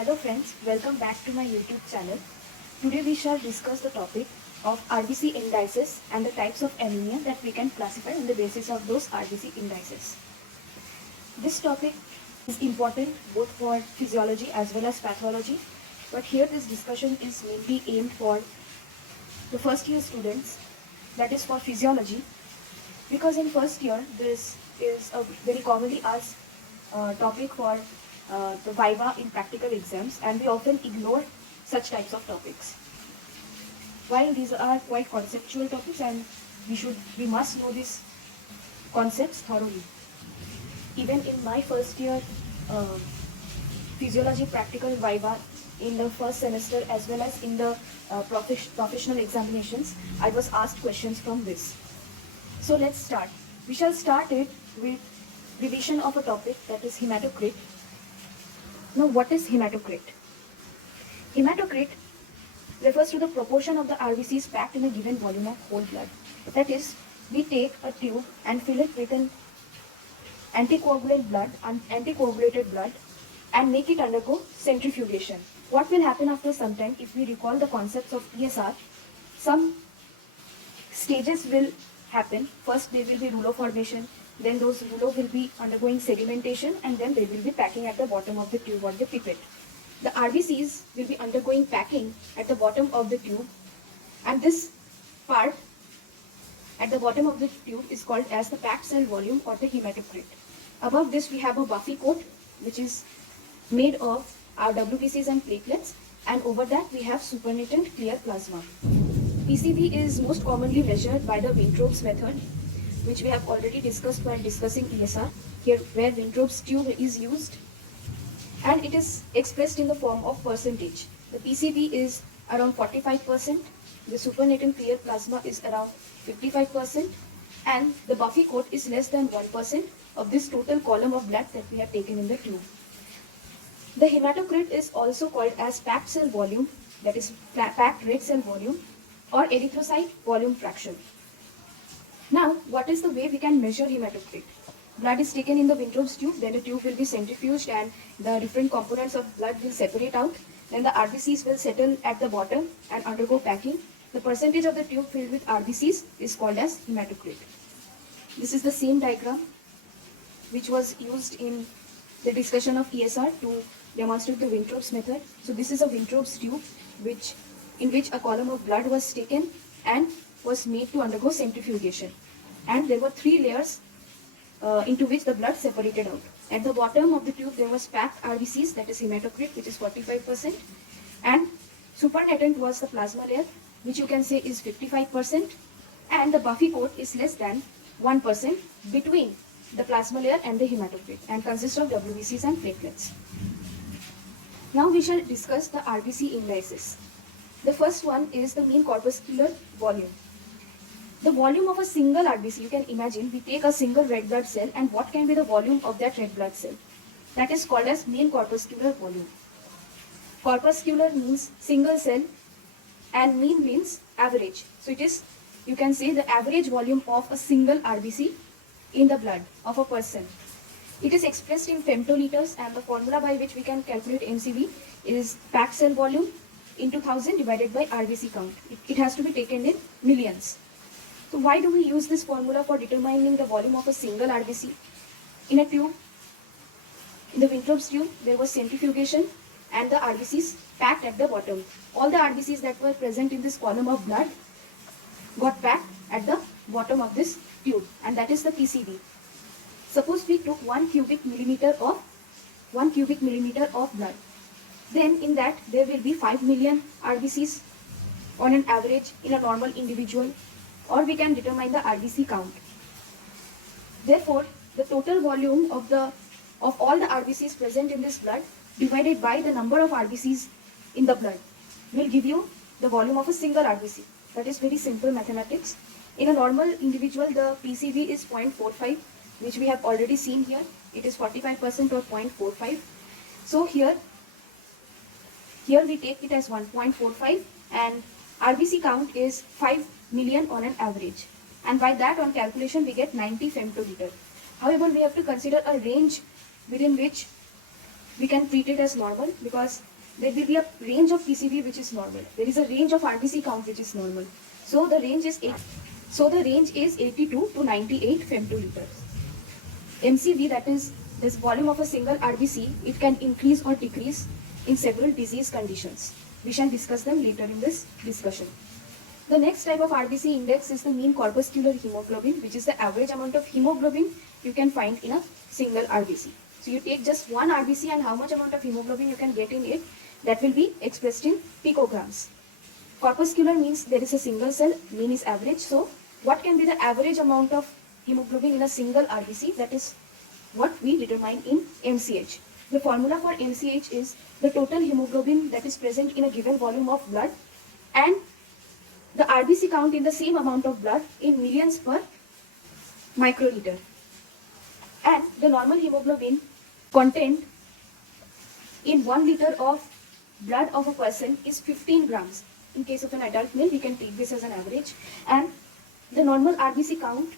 Hello friends, welcome back to my YouTube channel. Today we shall discuss the topic of RBC indices and the types of anemia that we can classify on the basis of those RBC indices. This topic is important both for physiology as well as pathology, but here this discussion is mainly aimed for the first year students, that is for physiology, because in first year this is a very commonly asked topic for the Viva in practical exams, and we often ignore such types of topics. While these are quite conceptual topics and we must know these concepts thoroughly. Even in my first year physiology practical Viva in the first semester as well as in the professional examinations, I was asked questions from this. So let's start. We shall start it with revision of a topic, that is hematocrit. Now, what is hematocrit? Hematocrit refers to the proportion of the RBCs packed in a given volume of whole blood. That is, we take a tube and fill it with an anticoagulated blood and make it undergo centrifugation. What will happen after some time? If we recall the concepts of ESR, some stages will happen. First, there will be rouleau formation. Then those rouleaux will be undergoing sedimentation, and then they will be packing at the bottom of the tube or the pipette. The RBCs will be undergoing packing at the bottom of the tube, and this part at the bottom of the tube is called as the packed cell volume or the hematocrit. Above this we have a buffy coat which is made of our WBCs and platelets, and over that we have supernatant clear plasma. PCV is most commonly measured by the Wintrob's method, which we have already discussed while discussing ESR, here where Wintrob's tube is used, and it is expressed in the form of percentage. The PCV is around 45%, the supernatant clear plasma is around 55%, and the buffy coat is less than 1% of this total column of blood that we have taken in the tube. The hematocrit is also called as packed cell volume, that is packed red cell volume, or erythrocyte volume fraction. Now, what is the way we can measure hematocrit? Blood is taken in the Wintrob's tube, then the tube will be centrifuged and the different components of blood will separate out. Then the RBCs will settle at the bottom and undergo packing. The percentage of the tube filled with RBCs is called as hematocrit. This is the same diagram which was used in the discussion of ESR to demonstrate the Wintrob's method. So this is a Wintrob's tube in which a column of blood was taken and was made to undergo centrifugation, and there were 3 layers into which the blood separated out. At the bottom of the tube there was packed RBCs, that is hematocrit, which is 45%, and supernatant was the plasma layer, which you can say is 55%, and the buffy coat is less than 1% between the plasma layer and the hematocrit and consists of WBCs and platelets. Now we shall discuss the RBC indices. The first one is the mean corpuscular volume. The volume of a single RBC, you can imagine, we take a single red blood cell, and what can be the volume of that red blood cell? That is called as mean corpuscular volume. Corpuscular means single cell and mean means average. So it is, you can say, the average volume of a single RBC in the blood of a person. It is expressed in femtoliters, and the formula by which we can calculate MCV is packed cell volume into 1000 divided by RBC count. It has to be taken in millions. So why do we use this formula for determining the volume of a single RBC? In a tube, in the Wintrob's tube, there was centrifugation and the RBCs packed at the bottom. All the RBCs that were present in this column of blood got packed at the bottom of this tube, and that is the PCV. Suppose we took 1 cubic millimeter of blood. Then in that there will be 5 million RBCs on an average in a normal individual, or we can determine the RBC count. Therefore, the total volume of all the RBCs present in this blood divided by the number of RBCs in the blood will give you the volume of a single RBC. That is very simple mathematics. In a normal individual, the PCV is 0.45, which we have already seen here. It is 45% or 0.45. So here we take it as 1.45, and RBC count is 5 million on an average, and by that on calculation we get 90 femtoliter. However, we have to consider a range within which we can treat it as normal because there will be a range of PCV which is normal. There is a range of RBC count which is normal. So the range is 82 to 98 femtoliters. MCV, that is this volume of a single RBC, it can increase or decrease in several disease conditions. We shall discuss them later in this discussion. The next type of RBC index is the mean corpuscular hemoglobin, which is the average amount of hemoglobin you can find in a single RBC. So you take just one RBC and how much amount of hemoglobin you can get in it, that will be expressed in picograms. Corpuscular means there is a single cell, mean is average. So what can be the average amount of hemoglobin in a single RBC? That is what we determine in MCH. The formula for MCH is the total hemoglobin that is present in a given volume of blood and the RBC count in the same amount of blood in millions per microliter. And the normal hemoglobin content in 1 liter of blood of a person is 15 grams. In case of an adult male, we can take this as an average. And the normal RBC count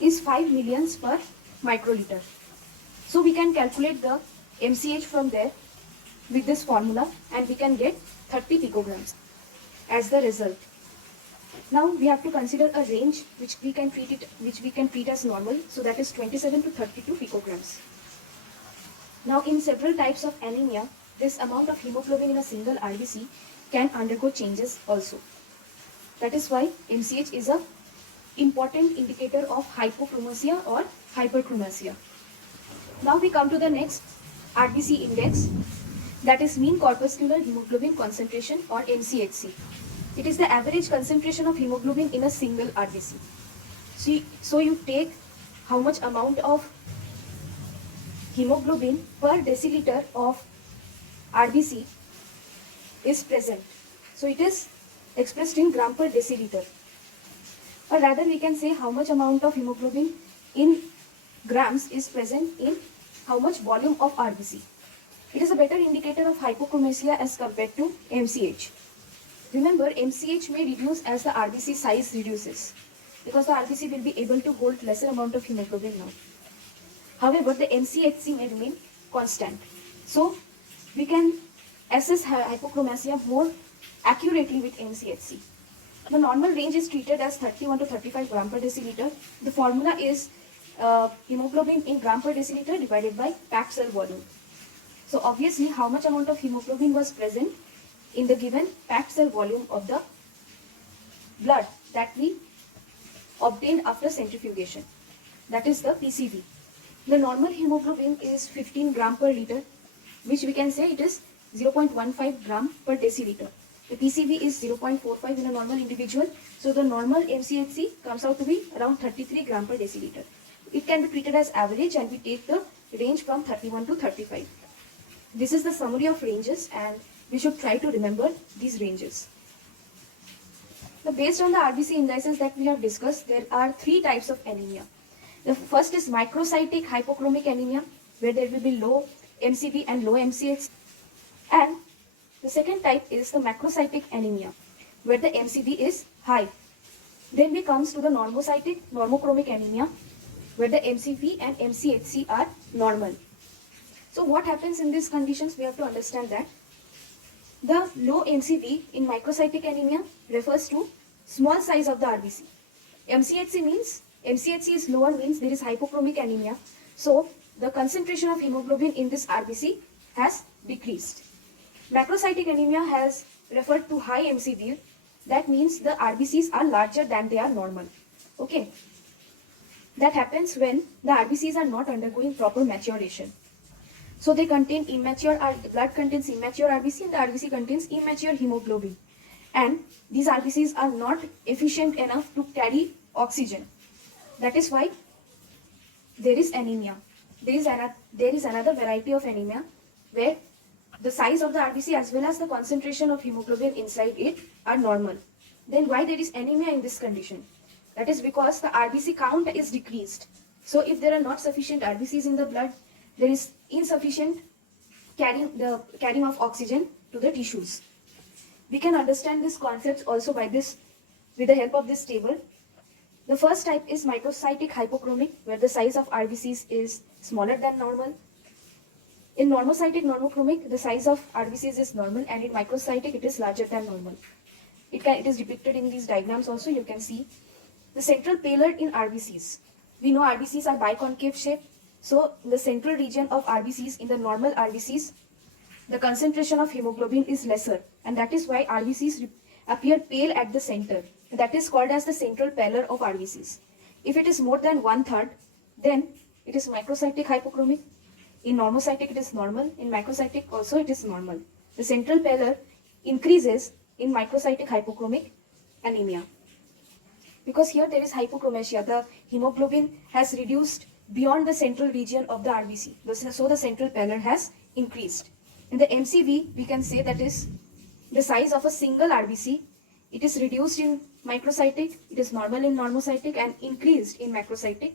is 5 millions per microliter. So we can calculate the MCH from there with this formula and we can get 30 picograms as the result. Now we have to consider a range which we can treat as normal, so that is 27 to 32 picograms. Now in several types of anemia, this amount of hemoglobin in a single RBC can undergo changes also. That is why MCH is a important indicator of hypochromasia or hyperchromasia. Now we come to the next RBC index, that is mean corpuscular hemoglobin concentration or MCHC. It is the average concentration of hemoglobin in a single RBC. So you take how much amount of hemoglobin per deciliter of RBC is present. So it is expressed in gram per deciliter. Or rather we can say how much amount of hemoglobin in grams is present in how much volume of RBC. It is a better indicator of hypochromasia as compared to MCH. Remember, MCH may reduce as the RBC size reduces because the RBC will be able to hold lesser amount of hemoglobin now. However, the MCHC may remain constant. So we can assess hypochromasia more accurately with MCHC. The normal range is treated as 31 to 35 gram per deciliter. The formula is hemoglobin in gram per deciliter divided by packed cell volume. So obviously how much amount of hemoglobin was present in the given packed cell volume of the blood that we obtained after centrifugation. That is the PCV. The normal hemoglobin is 15 gram per liter, which we can say it is 0.15 gram per deciliter. The PCV is 0.45 in a normal individual. So the normal MCHC comes out to be around 33 gram per deciliter. It can be treated as average and we take the range from 31 to 35. This is the summary of ranges and we should try to remember these ranges. Now, based on the RBC indices that we have discussed, there are 3 types of anemia. The first is Microcytic Hypochromic Anemia, where there will be low MCV and low MCH. And the second type is the Macrocytic Anemia, where the MCV is high. Then we comes to the Normocytic Normochromic Anemia, where the MCV and MCHC are normal. So what happens in these conditions? We have to understand that the low MCV in microcytic anemia refers to small size of the RBC. MCHC is lower, means there is hypochromic anemia. So the concentration of hemoglobin in this RBC has decreased. Macrocytic anemia has referred to high MCV. That means the RBCs are larger than they are normal. Okay. That happens when the RBCs are not undergoing proper maturation. So they contain immature, the blood contains immature RBC and the RBC contains immature hemoglobin. And these RBCs are not efficient enough to carry oxygen. That is why there is anemia. There is another variety of anemia where the size of the RBC as well as the concentration of hemoglobin inside it are normal. Then why there is anemia in this condition? That is because the RBC count is decreased. So if there are not sufficient RBCs in the blood, there is insufficient carrying of oxygen to the tissues. We can understand these concepts also by this, with the help of this table. The first type is microcytic hypochromic, where the size of RBCs is smaller than normal. In normocytic normochromic, the size of RBCs is normal, and in microcytic, it is larger than normal. It is depicted in these diagrams also. You can see the central pallor in RBCs. We know RBCs are biconcave shape. So in the central region of RBCs, in the normal RBCs, the concentration of hemoglobin is lesser, and that is why RBCs appear pale at the center. That is called as the central pallor of RBCs. If it is more than 1/3, then it is microcytic hypochromic. In normocytic, it is normal. In macrocytic, also it is normal. The central pallor increases in microcytic hypochromic anemia. Because here there is hypochromasia, the hemoglobin has reduced beyond the central region of the RBC. So the central pallor has increased. In the MCV, we can say that is the size of a single RBC. It is reduced in microcytic, it is normal in normocytic, and increased in macrocytic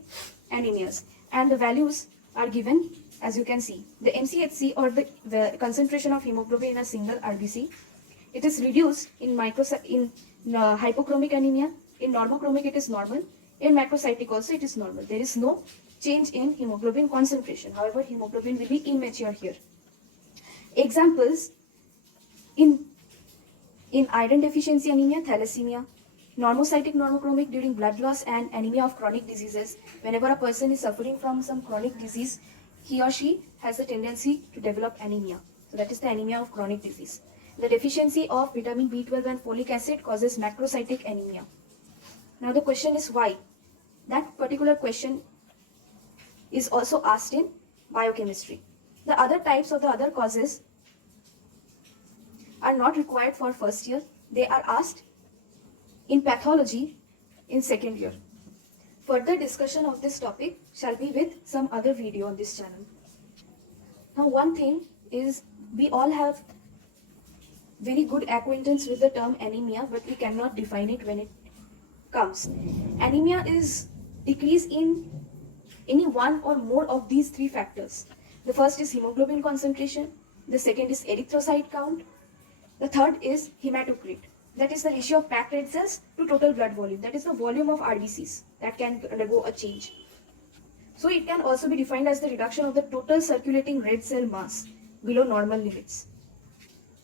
anemias. And the values are given as you can see. The MCHC, or the concentration of hemoglobin in a single RBC, it is reduced in hypochromic anemia. In normochromic, it is normal. In macrocytic also, it is normal. There is no change in hemoglobin concentration. However, hemoglobin will be immature here. Examples in iron deficiency anemia, thalassemia, normocytic normochromic during blood loss, and anemia of chronic diseases. Whenever a person is suffering from some chronic disease, he or she has a tendency to develop anemia. So that is the anemia of chronic disease. The deficiency of vitamin B12 and folic acid causes macrocytic anemia. Now the question is why? That particular question is also asked in biochemistry. The other types or the other causes are not required for first year. They are asked in pathology in second year. Further discussion of this topic shall be with some other video on this channel. Now one thing is, we all have very good acquaintance with the term anemia, but we cannot define it when it comes. Anemia is decrease in any one or more of these three factors. The first is hemoglobin concentration, the second is erythrocyte count, the third is hematocrit. That is the ratio of packed red cells to total blood volume. That is the volume of RBCs that can undergo a change. So it can also be defined as the reduction of the total circulating red cell mass below normal limits.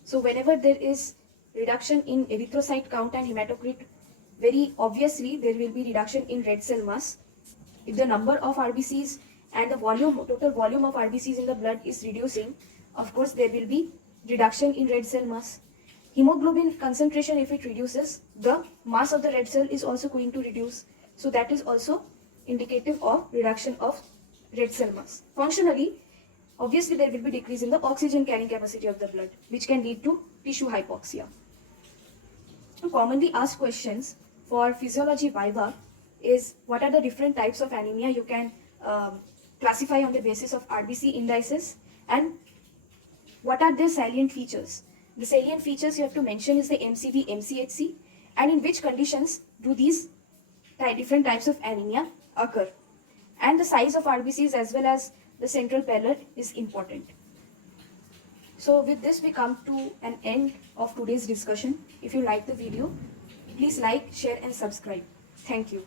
So whenever there is reduction in erythrocyte count and hematocrit, very obviously there will be reduction in red cell mass. If the number of RBCs and the total volume of RBCs in the blood is reducing, of course there will be reduction in red cell mass. Hemoglobin concentration, if it reduces, the mass of the red cell is also going to reduce. So that is also indicative of reduction of red cell mass. Functionally, obviously there will be decrease in the oxygen carrying capacity of the blood, which can lead to tissue hypoxia. Commonly asked questions for physiology Viva is, what are the different types of anemia you can classify on the basis of RBC indices, and what are their salient features? The salient features you have to mention is the MCV, MCHC, and in which conditions do these different types of anemia occur. And the size of RBCs as well as the central pallor is important. So with this we come to an end of today's discussion. If you like the video, please like, share and subscribe. Thank you.